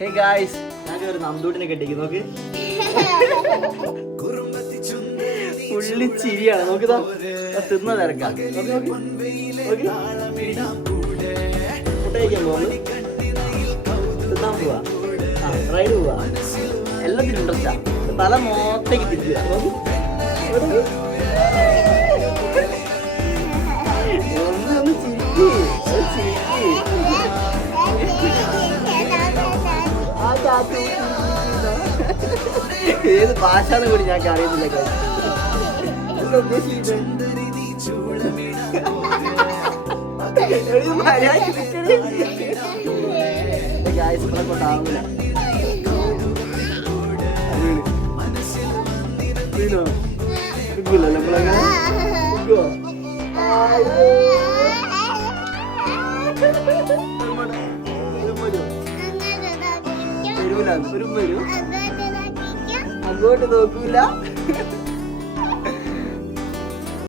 Hey guys, ഞാൻ ഒരു നന്ദൂട്ടിനെ കെട്ടിക്ക് നോക്ക്. പുള്ളി ചിരിയാണ്. നോക്കിതാ തിന്ന തിരക്കാം. ഫുഡഴിക്കാൻ പോവാ, തിന്നാൻ പോവാ, റൈഡ് പോവാ, എല്ലാത്തിനും ഇൻട്രസ്റ്റാ. തല മൊത്തേക്ക് തിരിക്കുക. ഒന്ന് ചിരിക്ക്. ഏത് ഭാഷന്ന് കൂടി ഞങ്ങൾക്ക് അറിയുന്നില്ല. കൊണ്ടാവില്ല. നമ്മളങ്ങനെ അങ്ങോട്ട് നോക്കൂല.